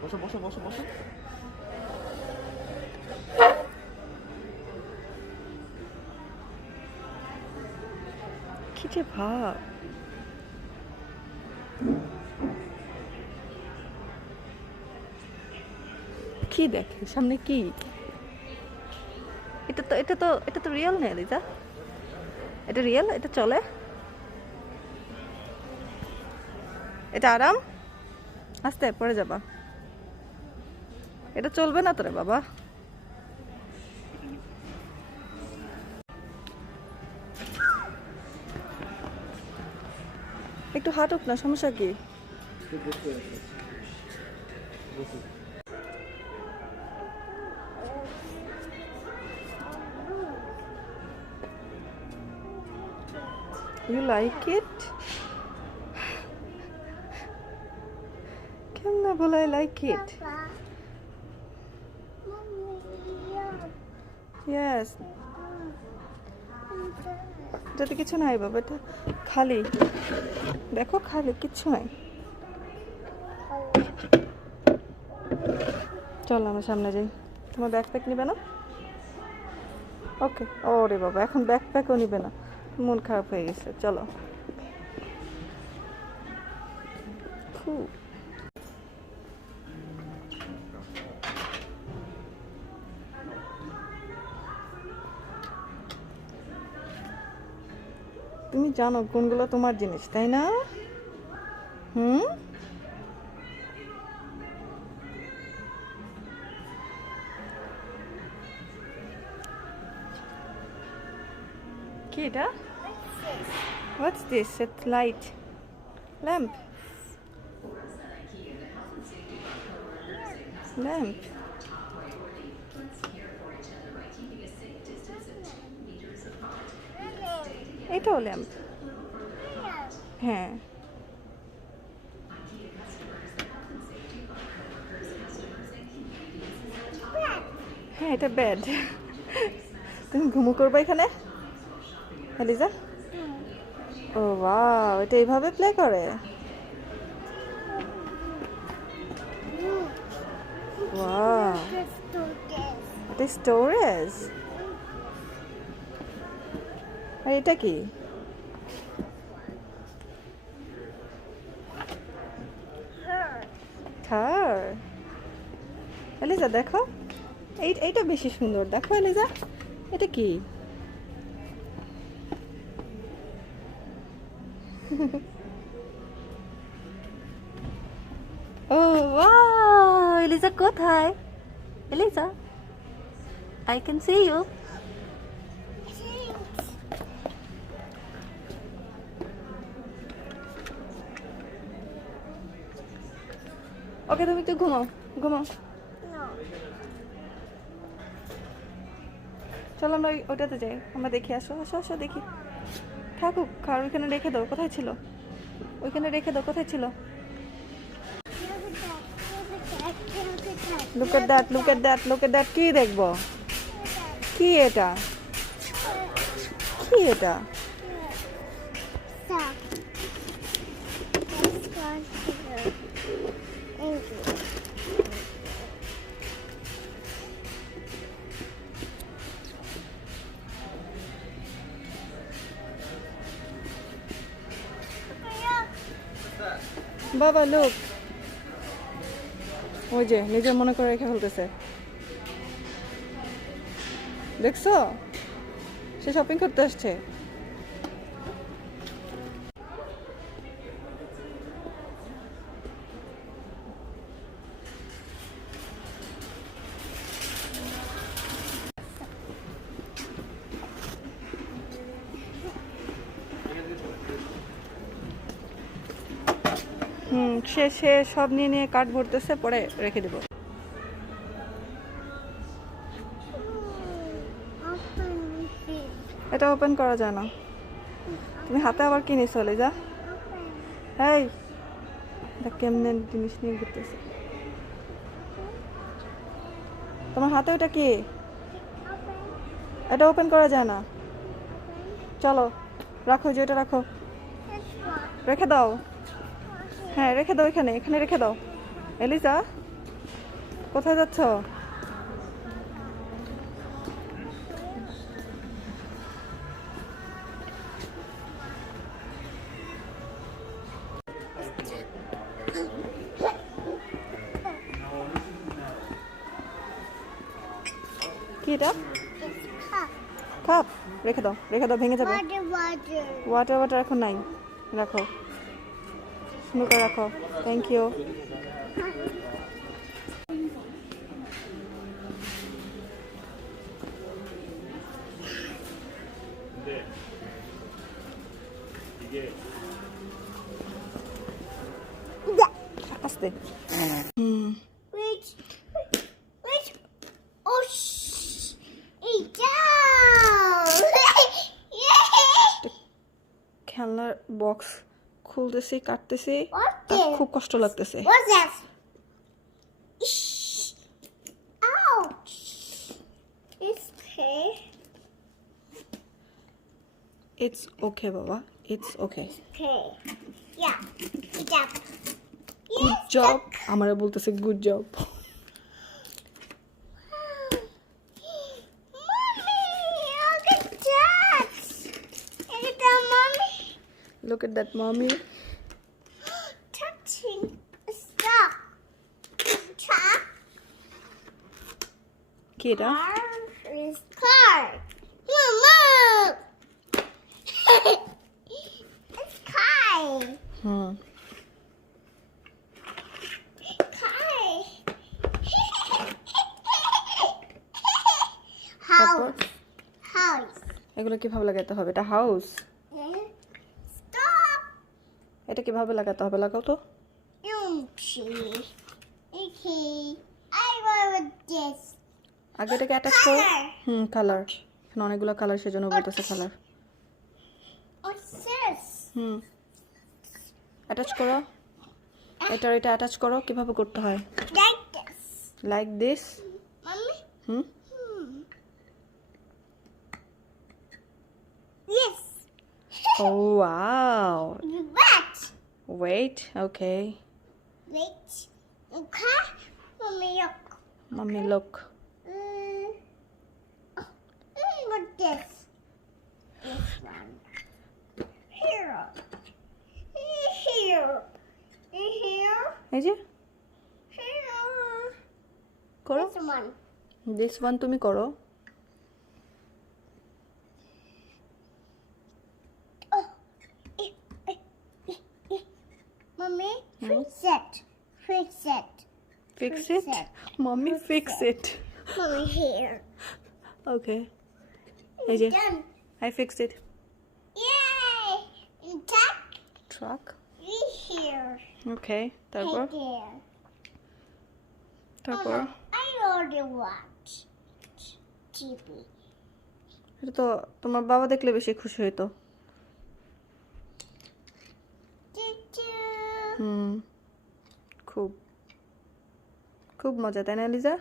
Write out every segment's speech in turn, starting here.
বসো বসো বসো বসো। কি যে ভাব, কি দেখে সামনে কি? এটা তো রিয়েল না এলিজা, এটা রিয়েল, এটা চলে, এটা আরাম। আস্তে পড়ে যাবা, এটা চলবে না তোরে বাবা। একটু হাঁটুক না, সমস্যা কি? You like it? কেমনে বলে I like it? Yes. এটাতে কিছু নাই বাবা, এটা খালি, দেখো খালি, কিচ্ছু নাই। চল আমরা সামনে যাই। তোমার ব্যাকপ্যাক নিবে না? ওকে। ওরে বাবা, এখন ব্যাকপ্যাকও নিবে না, মন খারাপ হয়ে গেছে। চলো। খুব তুমি জানো কোনগুলো তোমার জিনিস, তাই না? কি এটা? What's this? It's light. Lamp. Lamp. এটাও ল্যাম্প। হ্যাঁ, হ্যাঁ এটা বেড। তুমি ঘুমো করবে এখানে এলিজা? ও ওয়াও, এটা এইভাবে প্লে করে? ওয়াও, এটা স্টোরেজ। আর এটা কি? থার। এলিজা দেখো, এইটা বেশি সুন্দর, দেখো এলিজা, এটা কি? ও ওয়াও, এলিজা কোথায়? Eliza, I can see you. ওকে, তুমি একটু ঘুমাও, ঘুমাও। চলো আমরা ওইটাতে যাই, আমরা দেখি। আসো আসো আসো, দেখি। থাকুক, আর ওইখানে রেখে দাও। কোথায় ছিল? ওইখানে রেখে দাও। কোথায় ছিল? Look at that, look at that, look at that. কি দেখবো? কি এটা? কি এটা? বাবা লোক, ওই যে নিজের মনে করে রেখে ফেলতেছে, দেখছো? সে শপিং করতে আসছে। সে সব নিয়ে কাঠ ভরতেছে, পরে রেখে দেব। এটা ওপেন করা যায় না। তুমি হাতে আবার কি নিয়ে চলে যা। এই দেখ কেমনে জিনিস নিয়ে ঘুরতেছে। তোমার হাতে ওটা কি? এটা ওপেন করা যায় না। চলো রাখো, যেটা রাখো, রেখে দাও। হ্যাঁ রেখে দাও, এখানে রেখে দাও। এলিজা কোথায় যাচ্ছ? কি এটা? কাপ রেখে দাও, ভেঙে যাবে। ওয়াটার এখন নাই, রাখো, সুন্দর করে রাখো। Thank you. আস্তে। খেলনার বক্স খুলতেছি, কাটতেছি, খুব কষ্ট লাগতেছে। It's okay, Baba. It's okay. Yeah. Good job. আমারে বলতেছে good job. Look at that, mommy. Touching stuff. Top. কি এটা? Car is car. Mama. It's Kai. Kai. তারপর House. এগুলো কিভাবে লাগাতে হবে? এটা হাউস। Stop. এটা কিভাবে লাগাতে হবে? লাগাও তো। Okay. I want this. আগে এটাকে অ্যাটাচ করো। কালার। এখানে অনেকগুলো কালার, সেজন্য বলতেছে কালার। What's this? অ্যাটাচ করো। এটা অ্যাটাচ করো। কিভাবে করতে হয়? Like this. Like this. Mommy? Yes. Oh wow. What? Wait, okay. Wait. Okay. Mommy, look. Mommy, look. What this? This one. Here. Here. Here. এই যে Here. করো। This one. দিস ওয়ান তুমি করো। Mommy, fix it. Fix it. Fix it? Mommy, fix it. Mommy, here. Okay. এই যে Done. I fixed it. Yay! And that Truck. here. Okay. তারপর Right there. তারপর I already watched TV. এটা তো তোমার বাবা দেখলে বেশি খুশি হইতো। খুব খুব মজা, তাই না Eliza?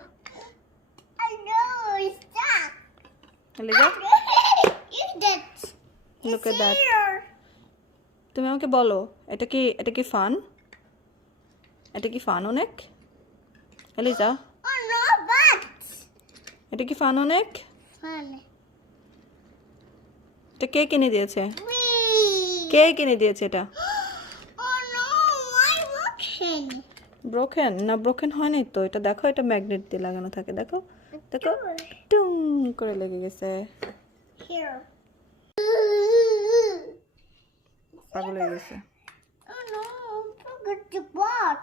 I know it's that. Eliza, Look at that. look at It's that. here. তুমি আমাকে বলো, এটা কি ফান? এটা কি ফান অনেক? এলিজা, Oh no, but এটা কি ফান অনেক? fun. এটা কে কিনে দিয়েছে? Whee! কে কিনে দিয়েছে এটা? Oh no, why broken? Broken না, ব্রোকেন হয় নাই তো। এটা দেখো, এটা ম্যাগনেট দিয়ে লাগানো থাকে। দেখো দেখো, টুং করে লেগে গেছে। Here. পাগল হয়ে গেছে। Oh no, forget the box.